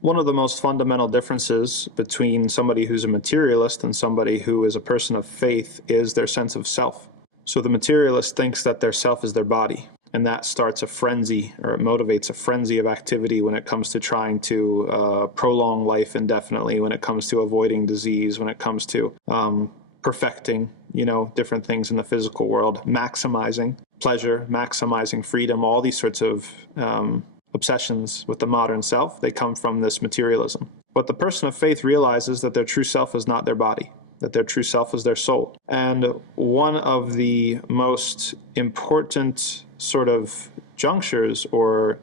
One of the most fundamental differences between somebody who's a materialist and somebody who is a person of faith is their sense of self. So the materialist thinks that their self is their body, and that starts a frenzy, or it motivates a frenzy of activity when it comes to trying to prolong life indefinitely, when it comes to avoiding disease, when it comes to perfecting, different things in the physical world, maximizing pleasure, maximizing freedom, all these sorts of obsessions with the modern self, they come from this materialism. But the person of faith realizes that their true self is not their body, that their true self is their soul. And one of the most important sort of junctures or,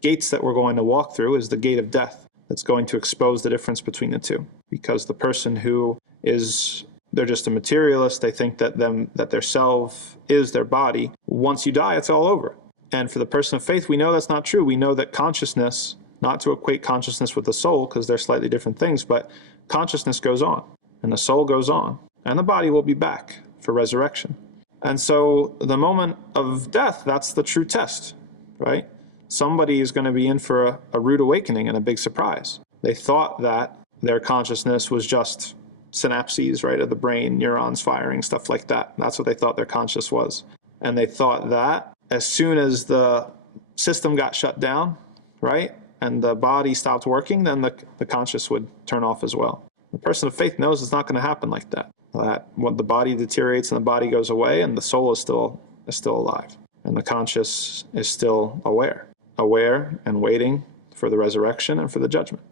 gates that we're going to walk through is the gate of death. That's going to expose the difference between the two. Because the person who they're just a materialist, they think that their self is their body. Once you die, it's all over. And for the person of faith, we know that's not true. We know that consciousness, not to equate consciousness with the soul, because they're slightly different things, but consciousness goes on, and the soul goes on, and the body will be back for resurrection. And so the moment of death, that's the true test, right? Somebody is going to be in for a rude awakening and a big surprise. They thought that their consciousness was just synapses, right, of the brain, neurons firing, stuff like that. That's what they thought their conscious was. And they thought that as soon as the system got shut down, right, and the body stopped working, then the conscious would turn off as well. The person of faith knows it's not going to happen like that. That when the body deteriorates and the body goes away, and the soul is still alive, and the conscious is still aware and waiting for the resurrection and for the judgment.